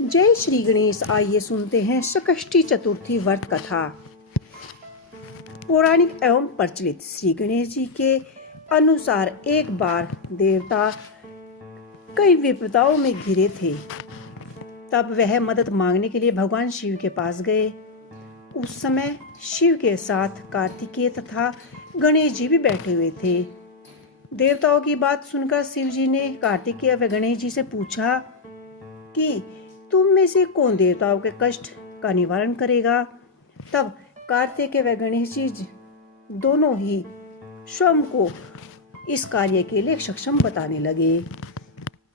जय श्री गणेश। आइए सुनते हैं संकष्टी चतुर्थी व्रत कथा। पौराणिक एवं प्रचलित श्री गणेश जी के अनुसार एक बार देवता कई विपदाओं में घिरे थे। तब वह मदद मांगने के लिए भगवान शिव के पास गए। उस समय शिव के साथ कार्तिकेय तथा गणेश जी भी बैठे हुए थे। देवताओं की बात सुनकर शिव जी ने कार्तिकेय व गणेश जी से पूछा कि तुम में से कौन देवताओं के कष्ट का निवारण करेगा। तब कार्तिकेय व गणेश जी दोनों ही स्वयं को इस कार्य के लिए सक्षम बताने लगे।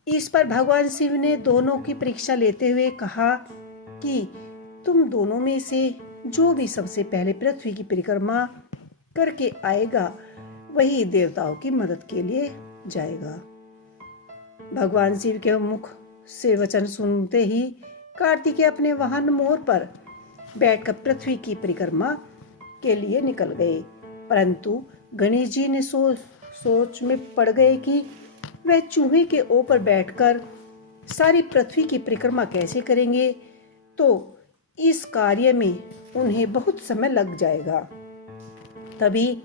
इस पर भगवान शिव ने दोनों की परीक्षा लेते हुए कहा कि तुम दोनों में से जो भी सबसे पहले पृथ्वी की परिक्रमा करके आएगा वही देवताओं की मदद के लिए जाएगा। भगवान शिव के मुख से वचन सुनते ही कार्तिकेय अपने वाहन मोर पर बैठकर पृथ्वी की परिक्रमा के लिए निकल गए। परंतु गणेश जी ने सोच में पड़ गए कि वह चूहे के ऊपर बैठकर सारी पृथ्वी की परिक्रमा कैसे करेंगे, तो इस कार्य में उन्हें बहुत समय लग जाएगा। तभी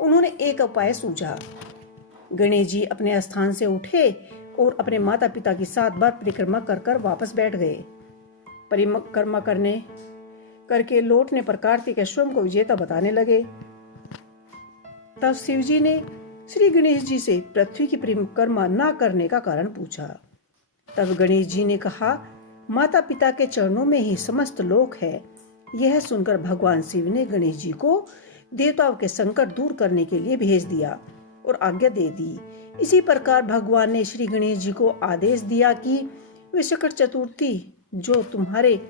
उन्होंने एक उपाय सूझा। गणेश जी अपने स्थान से उठे और अपने माता पिता की 7 बार परिक्रमा कर वापस बैठ गए। परिक्रमा करके लौटने पर कार्तिकेय स्वयं को विजेता बताने लगे। तब शिव जी ने श्री गणेश जी से पृथ्वी की परिक्रमा न करने का कारण पूछा। तब गणेश जी ने कहा, माता पिता के चरणों में ही समस्त लोक है। यह सुनकर भगवान शिव ने गणेश जी को देवताओं के संकट दूर करने के लिए भेज दिया और आज्ञा दे दी। इसी प्रकार भगवान ने श्री गणेश जी को आदेश दिया कि वे संकट चतुर्थी जो तुम्हारे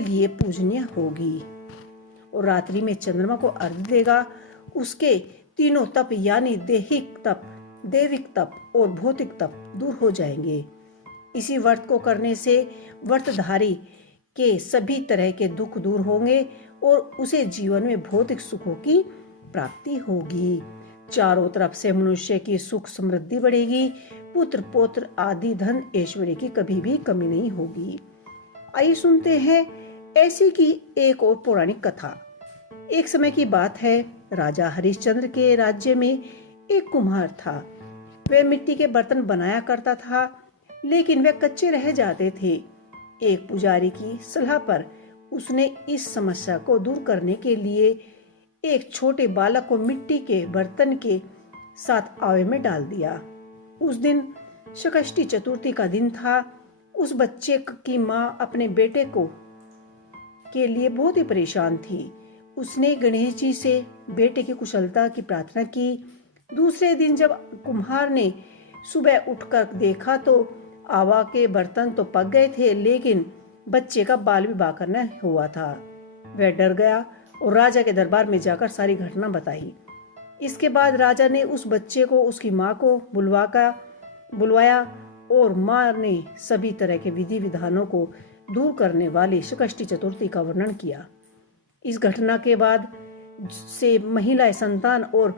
लिए पूजनीय होगी और रात्रि में चंद्रमा को अर्घ्य देगा, उसके तीनों तप यानी दैहिक तप, दैविक तप और भौतिक तप दूर हो जाएंगे। इसी व्रत को करने से व्रतधारी के सभी तरह के दुख दूर होंगे और उसे जीवन में भौतिक सुखों की प्राप्ति होगी। चारों तरफ से मनुष्य की सुख समृद्धि बढ़ेगी, पुत्र पौत्र आदि धन ऐश्वर्य की कभी भी कमी नहीं होगी। आइए सुनते हैं ऐसी की एक और पौराणिक कथा। एक समय की बात है, राजा हरिश्चंद्र के राज्य में एक कुम्हार था। वह मिट्टी के बर्तन बनाया करता था, लेकिन वे कच्चे रह जाते थे। एक पुजारी की सलाह पर उसने इस समस्या को दूर करने के लिए एक छोटे बालक को मिट्टी के बर्तन के साथ आवे में डाल दिया। उस दिन संकष्टी चतुर्थी का दिन था। उस बच्चे की माँ अपने बेटे के लिए बहुत ही परेशान थी। उसने गणेश जी से बेटे की कुशलता की प्रार्थना की। दूसरे दिन जब कुम्हार ने सुबह उठकर देखा तो आवा के बर्तन तो पक गए थे, लेकिन बच्चे का बाल विवाह करना हुआ था। वह डर गया और राजा के दरबार में जाकर सारी घटना बताई। इसके बाद राजा ने उस बच्चे को उसकी माँ को बुलवाया और माँ ने सभी तरह के विधि विधानों को दूर करने वाली संकष्टी चतुर्थी का वर्णन किया। इस घटना के बाद से महिलाएं संतान और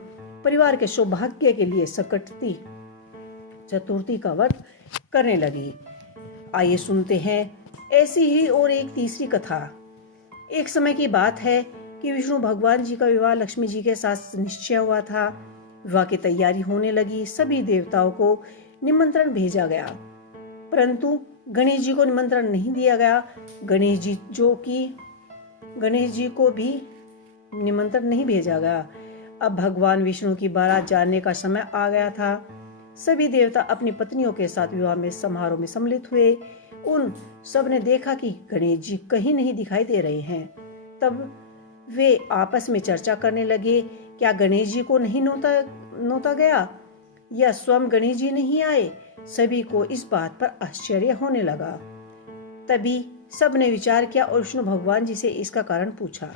परिवार के सौभाग्य के लिए संकष्टी चतुर्थी का व्रत करने लगी। आइए सुनते हैं ऐसी ही और एक तीसरी कथा। एक समय की बात है कि विष्णु भगवान जी का विवाह लक्ष्मी जी के साथ निश्चय हुआ था। विवाह की तैयारी होने लगी। सभी देवताओं को निमंत्रण भेजा गया, परंतु गणेश जी को निमंत्रण नहीं दिया गया। गणेश जी को भी निमंत्रण नहीं भेजा गया। अब भगवान विष्णु की बारात जाने का समय आ गया था। सभी देवता अपनी पत्नियों के साथ विवाह में समारोह में सम्मिलित हुए। उन सब ने देखा कि गणेश जी कहीं नहीं दिखाई दे रहे हैं। तब वे आपस में चर्चा करने लगे, क्या गणेश जी को नहीं नोता गया या स्वयं गणेश जी नहीं आए। सभी को इस बात पर आश्चर्य होने लगा। तभी सब ने विचार किया और विष्णु भगवान जी से इसका कारण पूछा।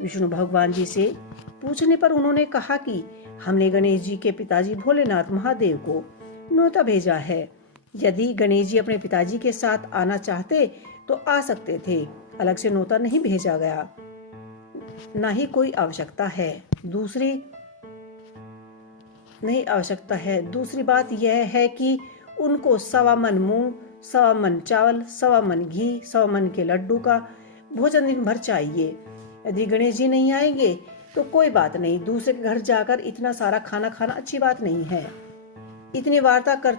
विष्णु भगवान जी से पूछने पर उन्होंने कहा कि हमने गणेश जी के पिताजी भोलेनाथ महादेव को न्योता भेजा है। यदि गणेश जी अपने पिताजी के साथ आना चाहते तो आ सकते थे, अलग से न्योता नहीं भेजा गया, ना ही कोई आवश्यकता है। दूसरी बात यह है कि उनको 1.25 मन मूंग, 1.25 मन चावल, 1.25 मन घी, 100 मन के लड्डू का भोजन दिन भर चाहिए। यदि गणेश जी नहीं आएंगे तो कोई बात नहीं, दूसरे के घर जाकर इतना सारा खाना खाना अच्छी बात नहीं है। इतनी वार्ता कर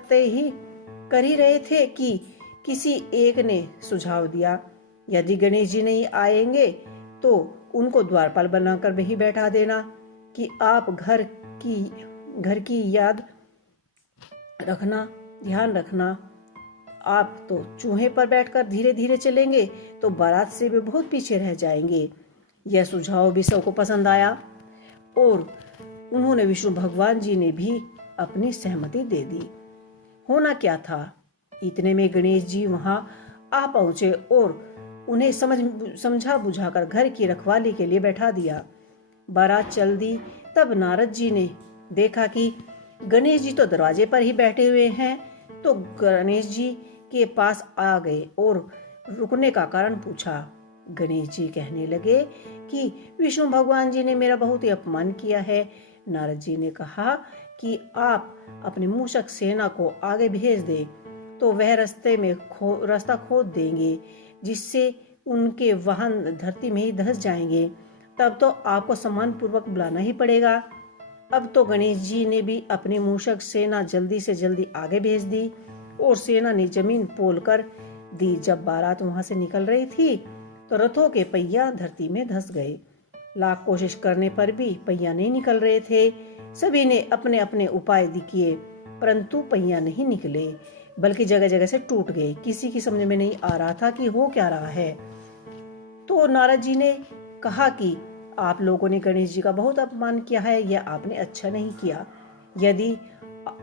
ही रहे थे कि किसी एक ने सुझाव दिया, यदि गणेश जी नहीं आएंगे तो उनको द्वारपाल बनाकर वही बैठा देना कि आप घर की याद रखना, ध्यान रखना। आप तो चूहे पर बैठकर धीरे धीरे चलेंगे तो बारात से भी बहुत पीछे रह जाएंगे। यह सुझाव भी सबको पसंद आया और उन्होंने विष्णु भगवान जी ने भी अपनी सहमति दे दी। होना क्या था, इतने में गणेश जी वहां आ पहुंचे और उन्हें समझा बुझाकर घर की रखवाली के लिए बैठा दिया। बारात चल दी। तब नारद जी ने देखा कि गणेश जी तो दरवाजे पर ही बैठे हुए हैं, तो गणेश जी के पास आ गए और रुकने का कारण पूछा। गणेश जी कहने लगे कि विष्णु भगवान जी ने मेरा बहुत ही अपमान किया है। नारद जी ने कहा कि आप अपने मूषक सेना को आगे भेज दें तो वह रास्ता खोद देंगे, जिससे उनके वाहन धरती में ही धंस जाएंगे। तब तो आपको सम्मान पूर्वक बुलाना ही पड़ेगा। अब तो गणेश जी ने भी अपनी मूषक सेना जल्दी से जल्दी आगे भेज दी और सेना ने जमीन पोल कर दी। जब बारात वहां से निकल रही थी तो रथों के पहिया धरती में धंस गए। लाख कोशिश करने पर भी पहिया नहीं निकल रहे थे। सभी ने अपने अपने उपाय किए, परंतु पहिया नहीं निकले, बल्कि जगह जगह से टूट गए। किसी की समझ में नहीं आ रहा था कि हो क्या रहा है। तो नारद जी ने कहा कि आप लोगों ने गणेश जी का बहुत अपमान किया है, यह आपने अच्छा नहीं किया। यदि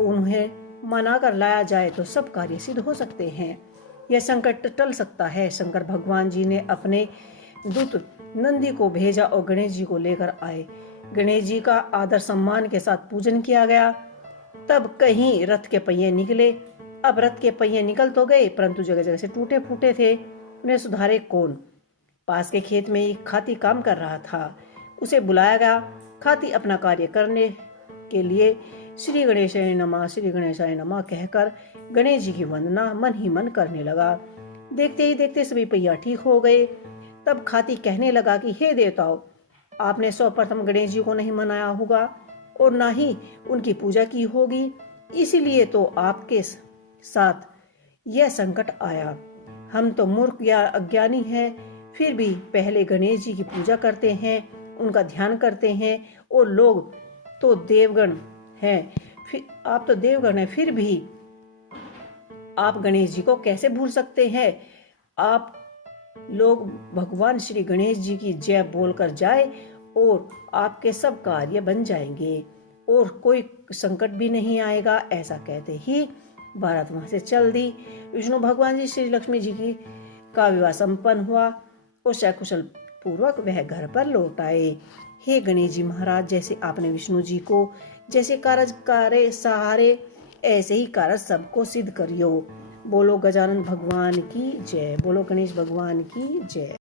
उन्हें मना कर लाया जाए तो सब कार्य सिद्ध हो सकते हैं, यह संकट टल सकता है। शंकर भगवान जी ने अपने दूत नंदी को भेजा और गणेश जी को लेकर आए। गणेश जी का आदर सम्मान के साथ पूजन किया गया। तब कहीं रथ के पहिए निकले। अब रथ के पहिए निकल तो गए, परंतु जगह जगह से टूटे फूटे थे। उन्हें सुधारे कौन? पास के खेत में एक खाती काम कर रहा था, उसे बुलाया गया। खाती अपना कार्य करने के लिए श्री गणेशाय नमः, श्री गणेशाय नमः कहकर गणेश जी की वंदना मन ही मन करने लगा। देखते ही देखते सभी पहिया ठीक हो गए। तब खाती कहने लगा कि हे देवताओं, आपने सर्वप्रथम गणेश जी को नहीं मनाया होगा और ना ही उनकी पूजा की होगी, इसीलिए तो आपके साथ यह संकट आया। हम तो मूर्ख या अज्ञानी हैं, फिर भी पहले गणेश जी की पूजा करते हैं, उनका ध्यान करते हैं, और लोग तो देवगण हैं, आप तो देवगण हैं, फिर भी आप गणेश जी को कैसे भूल सकते हैं? आप लोग भगवान श्री गणेश जी की जय बोलकर जाए और आपके सब कार्य बन जाएंगे और कोई संकट भी नहीं आएगा। ऐसा कहते ही बारात वहां से चल दी। विष्णु भगवान जी श्री लक्ष्मी जी की का विवाह संपन्न हुआ और सकुशल पूर्वक वह घर पर लौट आए। हे गणेश जी महाराज, जैसे आपने विष्णु जी को जैसे कार्य सहारे, ऐसे ही कार्य सबको सिद्ध करियो। बोलो गजानन भगवान की जय, बोलो गणेश भगवान की जय।